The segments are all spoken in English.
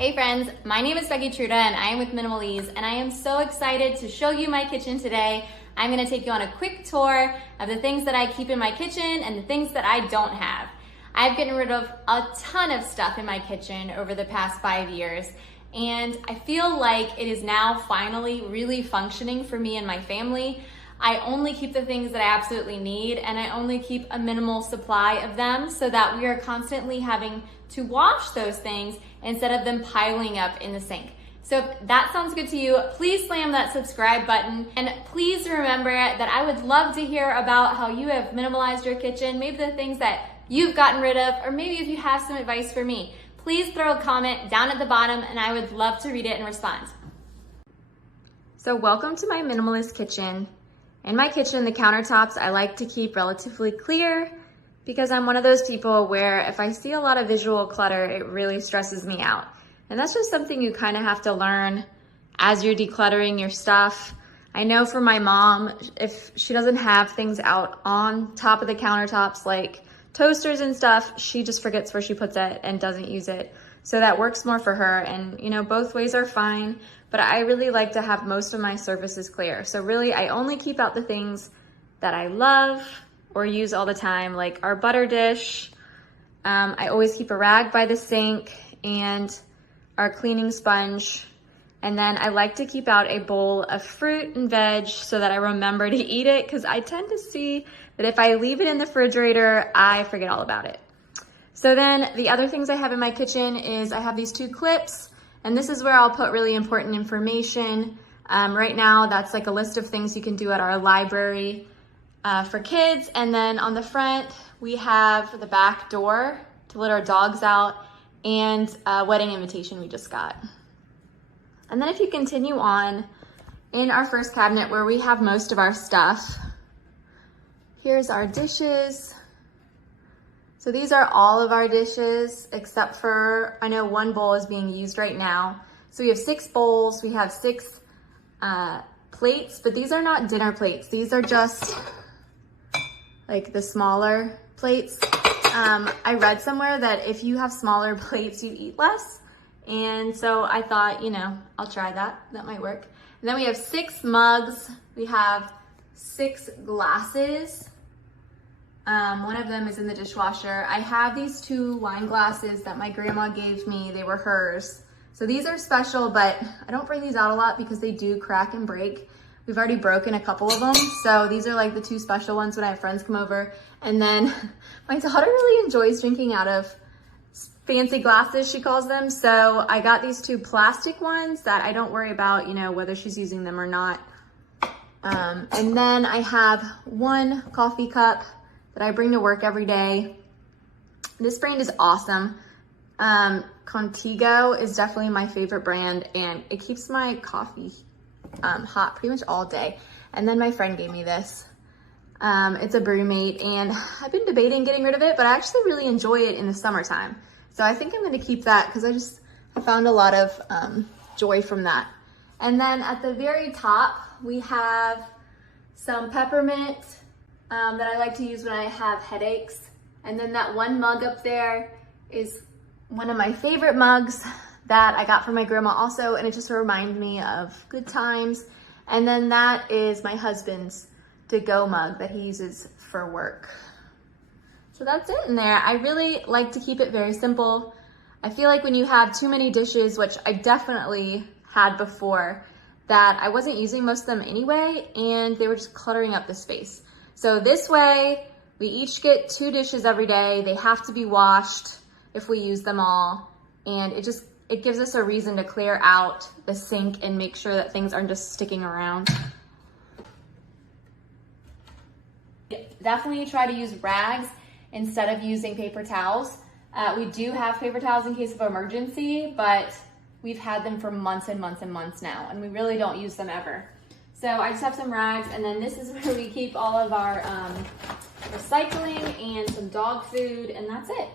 Hey friends, my name is Becky Truda and I am with Minimalist, and I am so excited to show you my kitchen today. I'm gonna take you on a quick tour of the things that I keep in my kitchen and the things that I don't have. I've gotten rid of a ton of stuff in my kitchen over the past 5 years, and I feel like it is now finally really functioning for me and my family. I only keep the things that I absolutely need, and I only keep a minimal supply of them so that we are constantly having to wash those things instead of them piling up in the sink. So if that sounds good to you, please slam that subscribe button. And please remember that I would love to hear about how you have minimalized your kitchen, maybe the things that you've gotten rid of, or maybe if you have some advice for me. Please throw a comment down at the bottom and I would love to read it and respond. So welcome to my minimalist kitchen. In my kitchen, the countertops I like to keep relatively clear because I'm one of those people where if I see a lot of visual clutter, it really stresses me out. And that's just something you kind of have to learn as you're decluttering your stuff. I know for my mom, if she doesn't have things out on top of the countertops like toasters and stuff, she just forgets where she puts it and doesn't use it. So that works more for her, and both ways are fine, but I really like to have most of my surfaces clear. So really I only keep out the things that I love or use all the time, like our butter dish. I always keep a rag by the sink and our cleaning sponge. And then I like to keep out a bowl of fruit and veg so that I remember to eat it, because I tend to see that if I leave it in the refrigerator, I forget all about it. So then the other things I have in my kitchen is I have these 2 clips, and this is where I'll put really important information. Right now, that's like a list of things you can do at our library for kids. And then on the front, we have the back door to let our dogs out and a wedding invitation we just got. And then if you continue on in our first cabinet where we have most of our stuff, here's our dishes. So these are all of our dishes except for, I know 1 bowl is being used right now. So we have 6 bowls, we have 6 plates, but these are not dinner plates. These are just like the smaller plates. I read somewhere that if you have smaller plates, you eat less. And so I thought, I'll try that. That might work. And then we have 6 mugs. We have 6 glasses. One of them is in the dishwasher. I have these 2 wine glasses that my grandma gave me. They were hers. So these are special, but I don't bring these out a lot because they do crack and break. We've already broken a couple of them. So these are like the 2 special ones when I have friends come over. And then my daughter really enjoys drinking out of fancy glasses, she calls them. So I got these 2 plastic ones that I don't worry about, whether she's using them or not. And then I have 1 coffee cup that I bring to work every day. This brand is awesome. Contigo is definitely my favorite brand, and it keeps my coffee hot pretty much all day. And then my friend gave me this. It's a BrewMate, and I've been debating getting rid of it, but I actually really enjoy it in the summertime. So I think I'm gonna keep that because I found a lot of joy from that. And then at the very top, we have some peppermint that I like to use when I have headaches. And then that 1 mug up there is one of my favorite mugs that I got from my grandma also, and it just reminds me of good times. And then that is my husband's to-go mug that he uses for work. So that's it in there. I really like to keep it very simple. I feel like when you have too many dishes, which I definitely had before, that I wasn't using most of them anyway, and they were just cluttering up the space. So this way, we each get 2 dishes every day. They have to be washed if we use them all. And it gives us a reason to clear out the sink and make sure that things aren't just sticking around. Definitely try to use rags instead of using paper towels. We do have paper towels in case of emergency, but we've had them for months and months and months now, and we really don't use them ever. So I just have some rags, and then this is where we keep all of our recycling and some dog food, and that's it.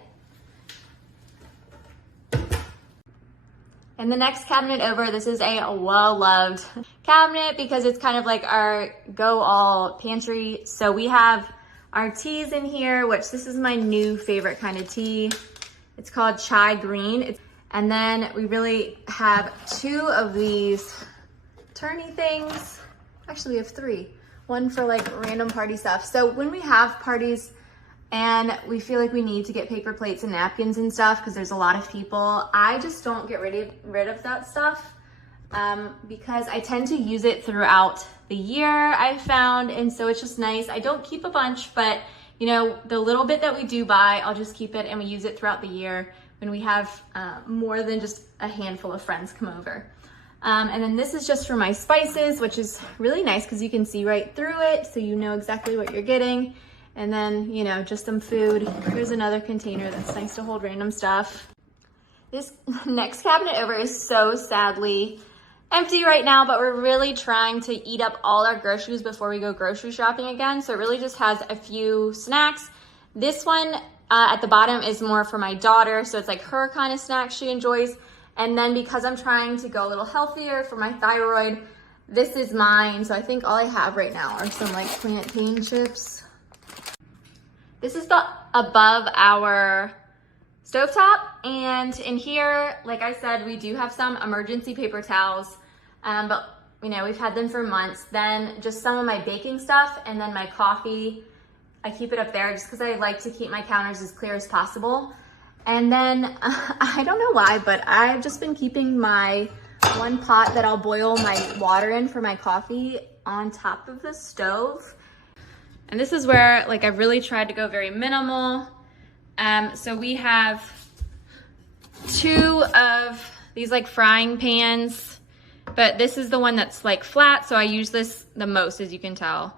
And the next cabinet over, this is a well-loved cabinet because it's kind of like our go-all pantry. So we have our teas in here, which this is my new favorite kind of tea. It's called chai green. And then we really have 2 of these turny things. Actually, we have 3. One for like random party stuff. So when we have parties and we feel like we need to get paper plates and napkins and stuff because there's a lot of people, I just don't get rid of that stuff because I tend to use it throughout the year, I've found. And so it's just nice. I don't keep a bunch, but you know, the little bit that we do buy, I'll just keep it and we use it throughout the year when we have more than just a handful of friends come over. And then this is just for my spices, which is really nice because you can see right through it, so you know exactly what you're getting. And then, you know, just some food. Here's another container that's nice to hold random stuff. This next cabinet over is so sadly empty right now, but we're really trying to eat up all our groceries before we go grocery shopping again. So it really just has a few snacks. This one at the bottom is more for my daughter, so it's like her kind of snack she enjoys. And then because I'm trying to go a little healthier for my thyroid, this is mine. So I think all I have right now are some like plantain chips. This is the above our stovetop. And in here, like I said, we do have some emergency paper towels, but you know, we've had them for months. Then just some of my baking stuff and then my coffee. I keep it up there just because I like to keep my counters as clear as possible. And then I don't know why, but I've just been keeping my one pot that I'll boil my water in for my coffee on top of the stove. And this is where like I've really tried to go very minimal. So we have 2 of these like frying pans, but this is the one that's like flat. So I use this the most, as you can tell.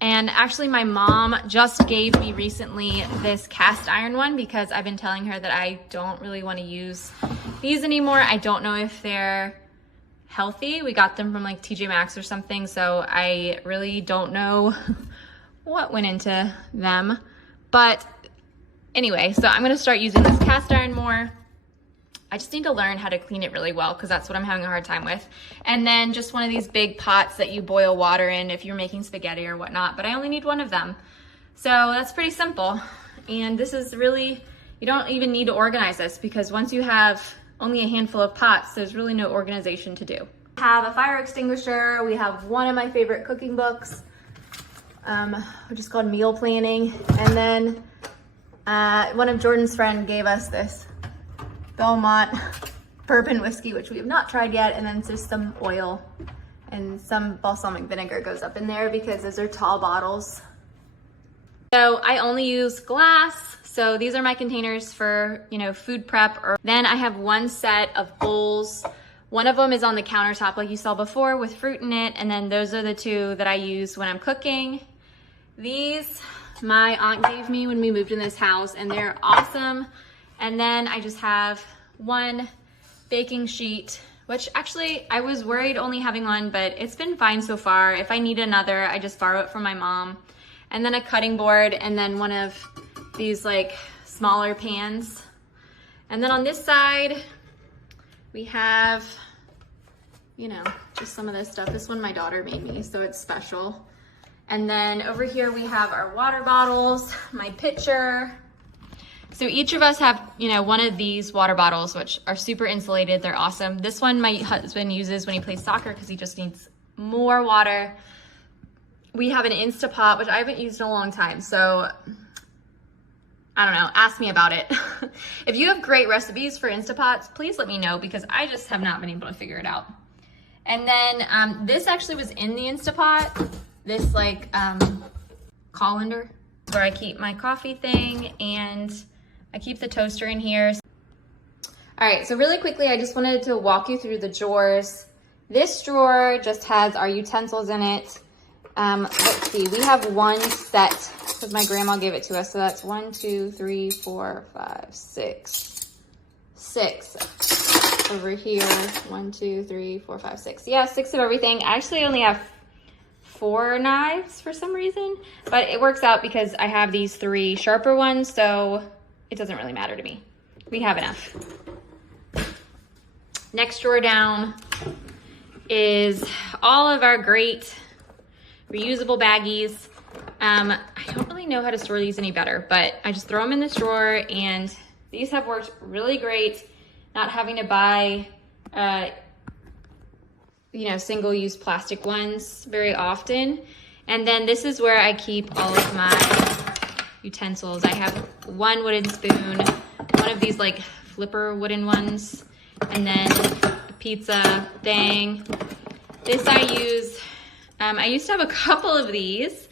And actually my mom just gave me recently this cast iron one because I've been telling her that I don't really want to use these anymore. I don't know if they're healthy. We got them from like TJ Maxx or something, so I really don't know what went into them. But anyway, so I'm gonna start using this cast iron more. I just need to learn how to clean it really well because that's what I'm having a hard time with. And then just one of these big pots that you boil water in if you're making spaghetti or whatnot, but I only need 1 of them. So that's pretty simple. And this is really, you don't even need to organize this because once you have only a handful of pots, there's really no organization to do. We have a fire extinguisher. We have one of my favorite cooking books, which is called Meal Planning. And then one of Jordan's friends gave us this Belmont bourbon whiskey, which we have not tried yet. And then just some oil and some balsamic vinegar goes up in there because those are tall bottles. So I only use glass. So these are my containers for, you know, food prep. Then I have 1 set of bowls. One of them is on the countertop like you saw before with fruit in it. And then those are the 2 that I use when I'm cooking. These my aunt gave me when we moved in this house and they're awesome. And then I just have 1 baking sheet, which actually I was worried only having 1, but it's been fine so far. If I need another, I just borrow it from my mom. And then a cutting board, and then one of these like smaller pans. And then on this side, we have, you know, just some of this stuff. This one my daughter made me, so it's special. And then over here we have our water bottles, my pitcher. So each of us have, you know, one of these water bottles, which are super insulated. They're awesome. This one my husband uses when he plays soccer because he just needs more water. We have an Instapot, which I haven't used in a long time. So I don't know, ask me about it. If you have great recipes for Instapots, please let me know because I just have not been able to figure it out. And then this actually was in the Instapot, this like colander where I keep my coffee thing, and I keep the toaster in here. All right, so really quickly, I just wanted to walk you through the drawers. This drawer just has our utensils in it. Let's see, we have 1 set because my grandma gave it to us. So that's 1, 2, 3, 4, 5, 6. 6 over here. 1, 2, 3, 4, 5, 6. Yeah, 6 of everything. I actually only have 4 knives for some reason, but it works out because I have these 3 sharper ones, so it doesn't really matter to me. We have enough. Next drawer down is all of our great reusable baggies. I don't really know how to store these any better, but I just throw them in this drawer, and these have worked really great. not having to buy, you know, single-use plastic ones very often. And then this is where I keep all of my utensils. I have one wooden spoon, one of these like flipper wooden ones, and then a pizza thing. This I use, I used to have a couple of these.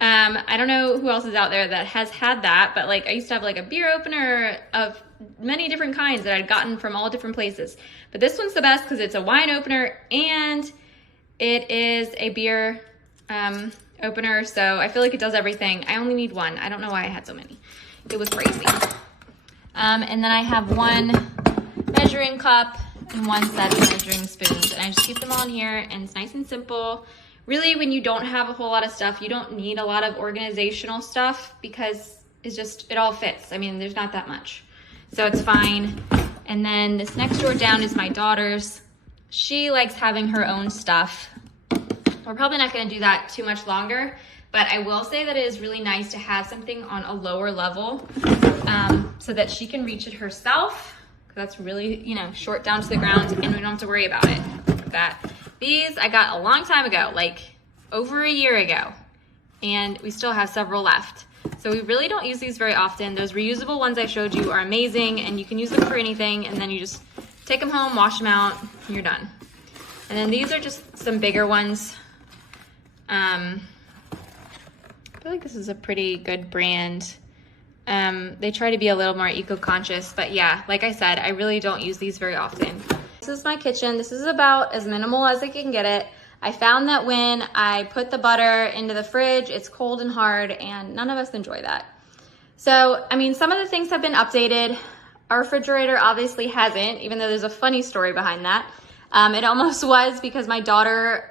I don't know who else is out there that has had that, but like I used to have like a beer opener of many different kinds that I'd gotten from all different places. But this one's the best because it's a wine opener and it is a beer opener, so I feel like it does everything. I only need one. I don't know why I had so many. It was crazy. And then I have one measuring cup and one set of measuring spoons, and I just keep them all in here, and it's nice and simple. Really, when you don't have a whole lot of stuff, you don't need a lot of organizational stuff because it's just, it all fits. I mean, there's not that much, so it's fine. And then this next drawer down is my daughter's. She likes having her own stuff. We're probably not going to do that too much longer, but I will say that it is really nice to have something on a lower level so that she can reach it herself. That's really, you know, short down to the ground, and we don't have to worry about it. These I got a long time ago, like over a year ago, and we still have several left. So we really don't use these very often. Those reusable ones I showed you are amazing, and you can use them for anything, and then you just take them home, wash them out, and you're done. And then these are just some bigger ones. I feel like this is a pretty good brand. They try to be a little more eco-conscious, but yeah, like I said, I really don't use these very often. This is my kitchen. This is about as minimal as I can get it. I found that when I put the butter into the fridge, it's cold and hard, and none of us enjoy that. So, I mean, some of the things have been updated. Our refrigerator obviously hasn't, even though there's a funny story behind that. It almost was because my daughter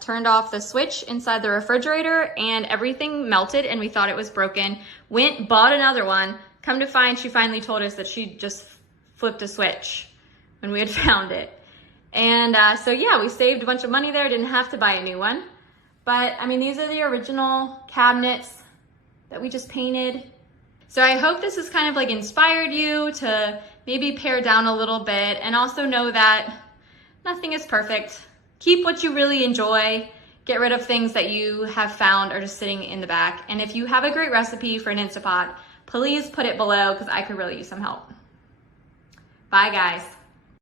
turned off the switch inside the refrigerator and everything melted and we thought it was broken. Went, bought another one. Come to find, she finally told us that she just flipped a switch when we had found it. And so yeah, we saved a bunch of money there, didn't have to buy a new one. But I mean, these are the original cabinets that we just painted. So I hope this has kind of like inspired you to maybe pare down a little bit, and also know that nothing is perfect. Keep what you really enjoy. Get rid of things that you have found are just sitting in the back. And if you have a great recipe for an Instapot, please put it below because I could really use some help. Bye guys.